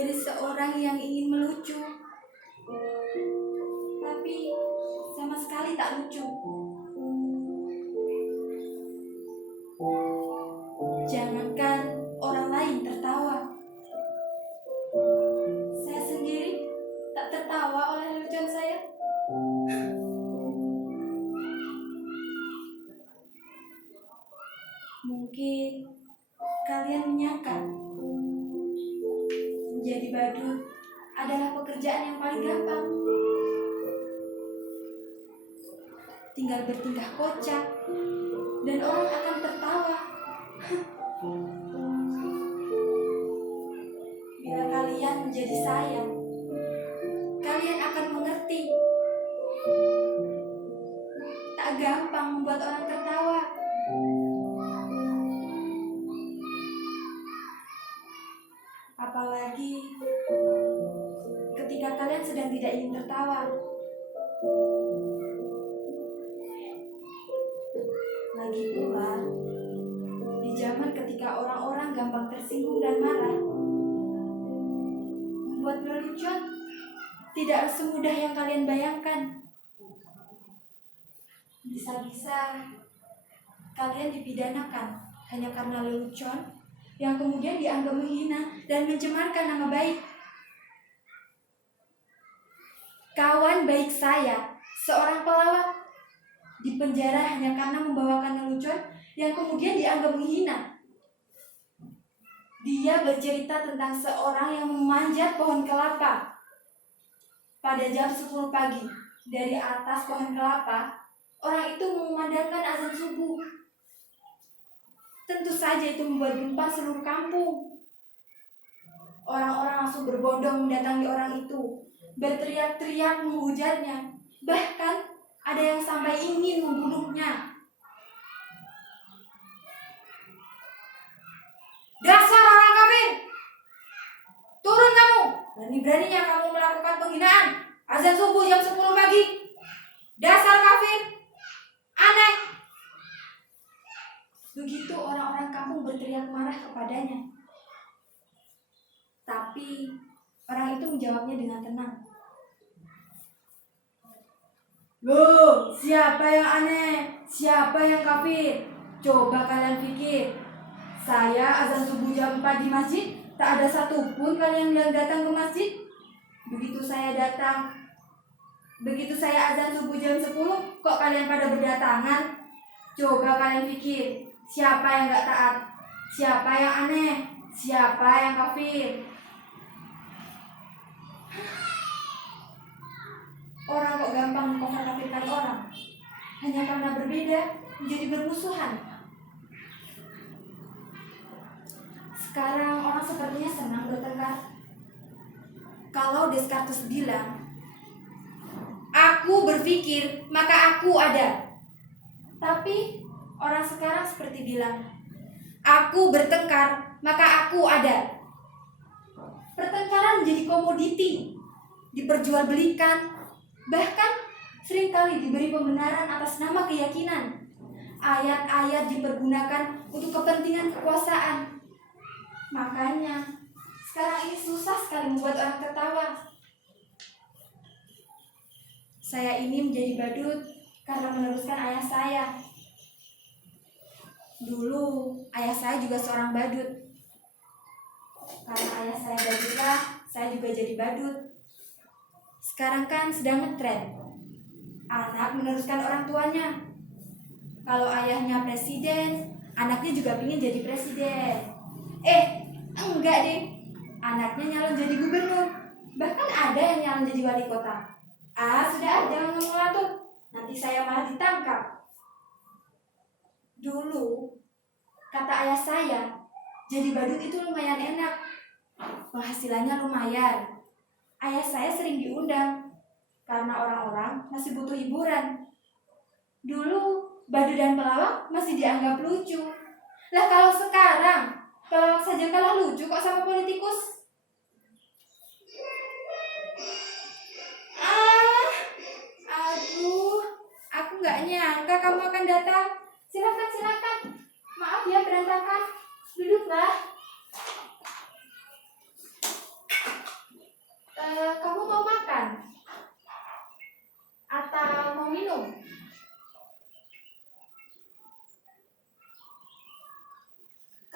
dari seorang yang ingin melucu, tapi sama sekali tak lucu. Jangankan orang lain tertawa, saya sendiri tak tertawa oleh lelucon saya. Mungkin kalian menyangka menjadi badut adalah pekerjaan yang paling gampang. Tinggal bertingkah kocak dan orang akan tertawa. Bila kalian menjadi saya, kalian akan mengerti. Tak gampang membuat orang tertawa. Apalagi ketika kalian sedang tidak ingin tertawa. Lagi pula, di zaman ketika orang-orang gampang tersinggung dan marah, membuat lelucon tidak semudah yang kalian bayangkan. Bisa-bisa kalian dipidanakan hanya karena lelucon yang kemudian dianggap menghina dan mencemarkan nama baik. Kawan baik saya, seorang pelawak, dipenjara hanya karena membawakan lelucon yang kemudian dianggap menghina. Dia bercerita tentang seorang yang memanjat pohon kelapa pada jam 10 pagi. Dari atas pohon kelapa, orang itu memandangkan azan subuh. Tentu saja itu membuat gempar seluruh kampung. Orang-orang langsung berbondong mendatangi orang itu, berteriak-teriak menghujatnya. Bahkan ada yang sampai ingin membunuhnya. Dasar orang kafir! Turun kamu! Berani-beraninya kamu melakukan penghinaan azan subuh jam 10 pagi. Dasar kafir! Aneh! Begitu orang-orang kampung berteriak marah kepadanya. Tapi orang itu menjawabnya dengan tenang. Loh, siapa yang aneh? Siapa yang kafir? Coba kalian pikir. Saya azan subuh jam 4 di masjid, tak ada satupun kalian yang datang ke masjid. Begitu saya azan subuh jam 10, kok kalian pada berdatangan? Coba kalian pikir, siapa yang gak taat? Siapa yang aneh? Siapa yang kafir? Orang kok gampang mengkafir-kafirkan orang hanya karena berbeda menjadi bermusuhan. Sekarang orang sepertinya senang bertengkar. Kalau Descartes bilang, aku berpikir maka aku ada. Tapi orang sekarang seperti bilang, aku bertengkar maka aku ada. Pertengkaran menjadi komoditi, diperjualbelikan, bahkan seringkali diberi pembenaran atas nama keyakinan. Ayat-ayat dipergunakan untuk kepentingan kekuasaan. Makanya sekarang ini susah sekali membuat orang tertawa. Saya ini menjadi badut karena meneruskan ayah saya. Dulu ayah saya juga seorang badut. Karena ayah saya badutlah, saya juga jadi badut. Sekarang kan sedang ngetren, anak meneruskan orang tuanya. Kalau ayahnya presiden, anaknya juga ingin jadi presiden. Enggak deh, anaknya nyalon jadi gubernur. Bahkan ada yang nyalon jadi wali kota. Sudah, jangan ngomong ngatur, nanti saya malah ditangkap. Dulu, kata ayah saya, jadi badut itu lumayan enak, penghasilannya lumayan. Ayah saya sering diundang karena orang-orang masih butuh hiburan. Dulu badut dan pelawak masih dianggap lucu. Lah kalau sekarang pelawak saja kalah lucu kok sama politikus. Aduh, aku nggak nyangka kamu akan datang. Silakan. Maaf ya berantakan. Duduklah.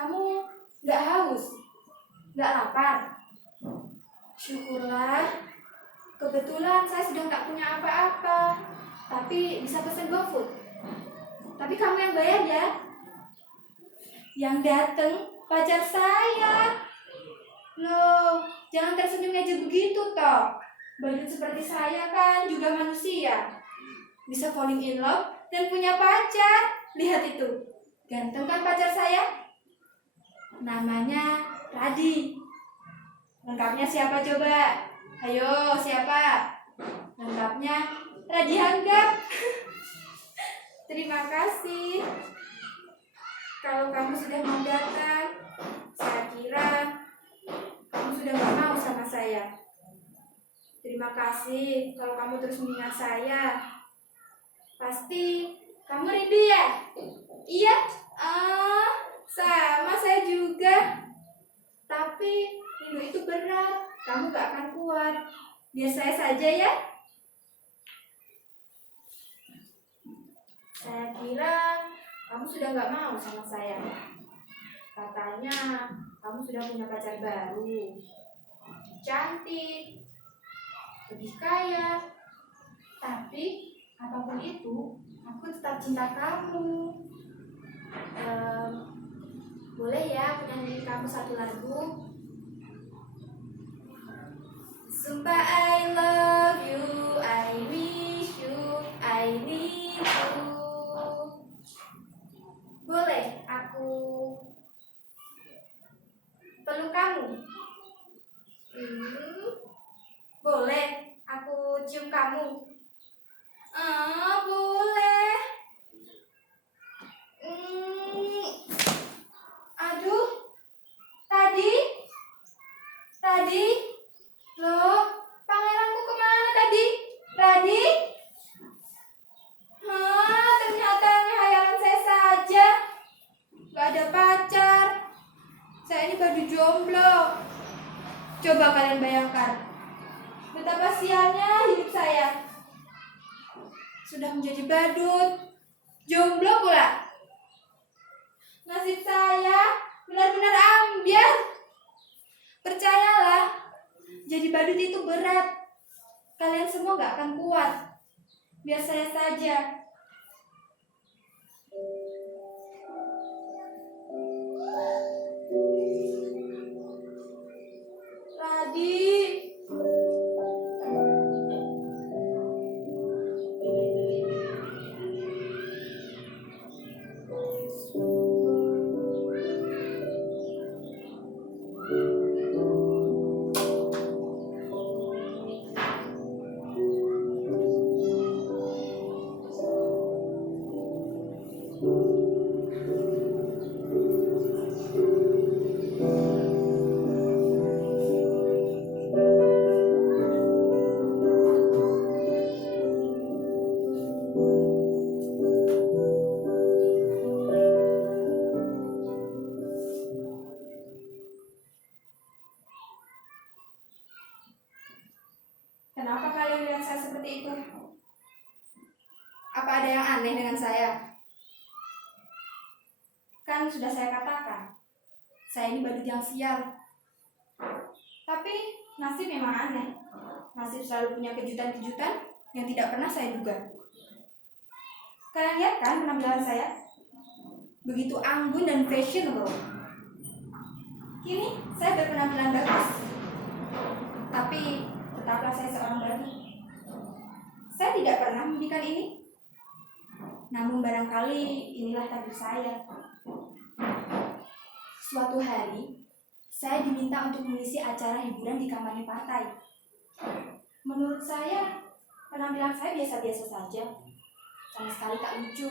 Kamu nggak haus? Nggak lapar? Syukurlah. Kebetulan saya sedang tak punya apa-apa, tapi bisa pesan GoFood. Tapi kamu yang bayar ya. Yang dateng pacar saya. Loh, jangan tersenyum aja begitu toh. Badut seperti saya kan juga manusia. Bisa falling in love dan punya pacar. Lihat itu. Ganteng kan pacar saya? Namanya Radi. Lengkapnya siapa coba? Ayo, siapa? Lengkapnya Radi Hanggap. Terima kasih. Kalau kamu sudah mau datang, saya kira kamu sudah gak mau sama saya. Terima kasih kalau kamu terus mengingat saya. Pasti kamu rindu ya? Iya, sama saya juga. Tapi rindu itu berat, kamu gak akan kuat. Biar saya saja ya. Saya kira kamu sudah gak mau sama saya. Katanya kamu sudah punya pacar baru, cantik, lebih kaya. Tapi apapun itu, aku tetap cinta kamu. Boleh ya aku nyanyiin kamu satu lagu? Sumpah I love you, I wish you, I need you. Boleh aku peluk kamu? Boleh aku cium kamu? Boleh. Aduh, tadi, loh, pangeranku kemana tadi? Radi? Ternyata hanya hayalan saya saja. Gak ada pacar. Saya ini baju jomblo. Coba kalian bayangkan betapa sialnya hidup saya. Sudah menjadi badut, jomblo pula. Nasib saya benar-benar ambiar. Percayalah, jadi badut itu berat. Kalian semua gak akan kuat. Biar saya saja. Radi. Kenapa kalian lihat saya seperti itu? Apa ada yang aneh dengan saya? Kan sudah saya katakan, saya ini badut yang sial. Tapi nasib memang aneh. Nasib selalu punya kejutan-kejutan yang tidak pernah saya duga. Kalian lihat kan penampilan saya? Begitu anggun dan fashionable. Kini saya berpenampilan bagus. Tapi tetaplah saya seorang badut. Saya tidak pernah membikan ini. Namun barangkali inilah takdir saya. Suatu hari, saya diminta untuk mengisi acara hiburan di kampanye partai. Menurut saya, penampilan saya biasa-biasa saja. Sama sekali tak lucu.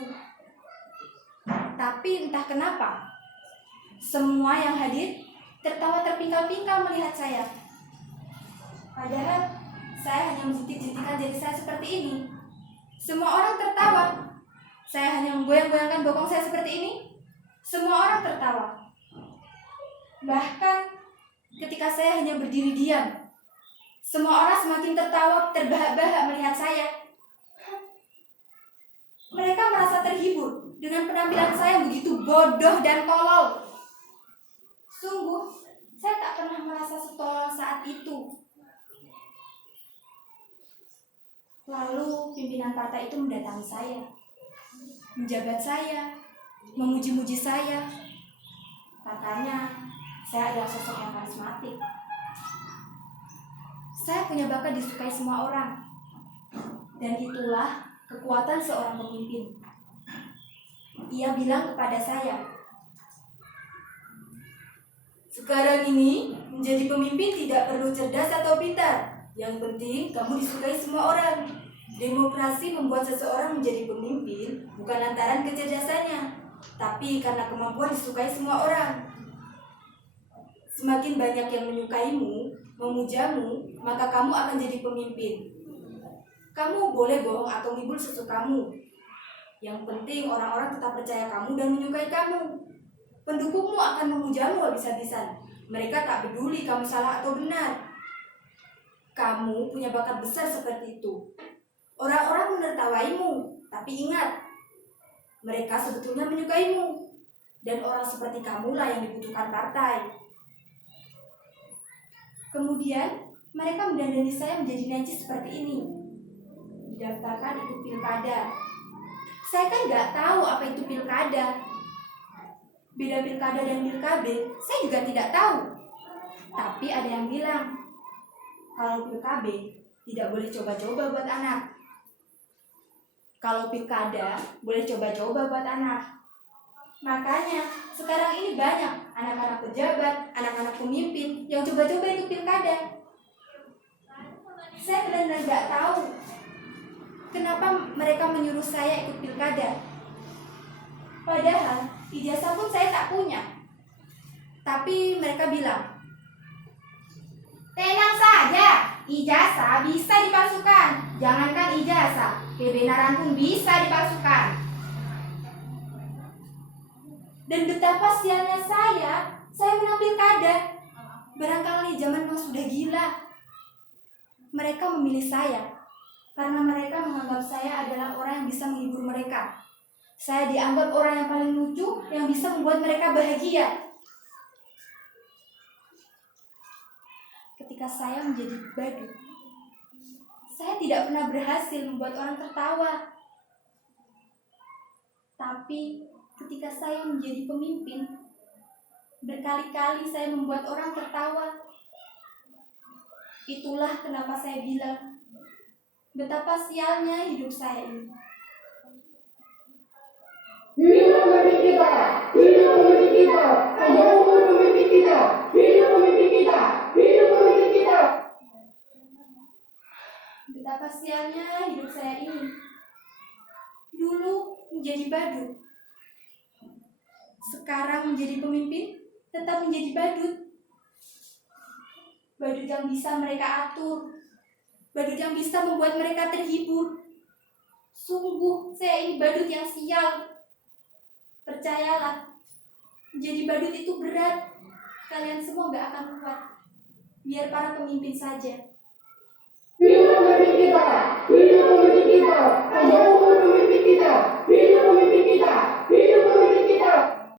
Tapi entah kenapa, semua yang hadir tertawa terpingkal-pingkal melihat saya. Padahal saya hanya menjitik-jitikan diri saya seperti ini. Semua orang tertawa. Saya hanya menggoyang-goyangkan bokong saya seperti ini. Semua orang tertawa. Bahkan ketika saya hanya berdiri diam, semua orang semakin tertawa terbahak-bahak melihat saya. Mereka merasa terhibur dengan penampilan saya yang begitu bodoh dan tolol. Sungguh, saya tak pernah merasa setolol saat itu. Lalu pimpinan partai itu mendatangi saya, menjabat saya, memuji-muji saya. Katanya, saya adalah sosok yang karismatik. Saya punya bakat disukai semua orang. Dan itulah kekuatan seorang pemimpin. Ia bilang kepada saya, "Sekarang ini menjadi pemimpin tidak perlu cerdas atau pintar. Yang penting kamu disukai semua orang. Demokrasi membuat seseorang menjadi pemimpin bukan lantaran kecerdasannya, tapi karena kemampuan disukai semua orang. Semakin banyak yang menyukaimu, memujamu, maka kamu akan jadi pemimpin. Kamu boleh bohong atau ngibul sesukamu. Yang penting orang-orang tetap percaya kamu dan menyukai kamu. Pendukungmu akan memujamu habis-habisan. Mereka tak peduli kamu salah atau benar. Kamu punya bakat besar seperti itu. Orang-orang menertawaimu, tapi ingat, mereka sebetulnya menyukaimu. Dan orang seperti kamulah yang dibutuhkan partai." Kemudian, mereka mendandani saya menjadi najis seperti ini. Didaftarkan ikut pilkada. Saya kan nggak tahu apa itu pilkada. Beda pilkada dan pilkabe, saya juga tidak tahu. Tapi ada yang bilang, kalau pilkabe tidak boleh coba-coba buat anak. Kalau pilkada boleh coba-coba buat anak. Makanya sekarang ini banyak anak-anak pejabat, anak-anak pemimpin yang coba-coba ikut pilkada. Saya benar-benar nggak tahu kenapa mereka menyuruh saya ikut pilkada. Padahal ijazah pun saya tak punya. Tapi mereka bilang, "Tenang saja, ijazah bisa dipalsukan. Jangankan ijazah, kebenaran pun bisa dipalsukan." Dan betapa sialnya saya menang pilkada. Barangkali zaman memang sudah gila. Mereka memilih saya karena mereka menganggap saya adalah orang yang bisa menghibur mereka. Saya dianggap orang yang paling lucu yang bisa membuat mereka bahagia. Ketika saya menjadi badut, saya tidak pernah berhasil membuat orang tertawa. Tapi ketika saya menjadi pemimpin, berkali-kali saya membuat orang tertawa. Itulah kenapa saya bilang, betapa sialnya hidup saya ini. Hidup pemimpin kita, hidup pemimpin kita, panjang umur pemimpin kita, hidup pemimpin kita, hidup pemimpin kita. Betapa sialnya hidup saya ini. Dulu menjadi badut, sekarang menjadi pemimpin, tetap menjadi badut. Badut yang bisa mereka atur, badut yang bisa membuat mereka terhibur. Sungguh, saya ini badut yang sial. Percayalah, menjadi badut itu berat. Kalian semua gak akan kuat. Biar para pemimpin saja.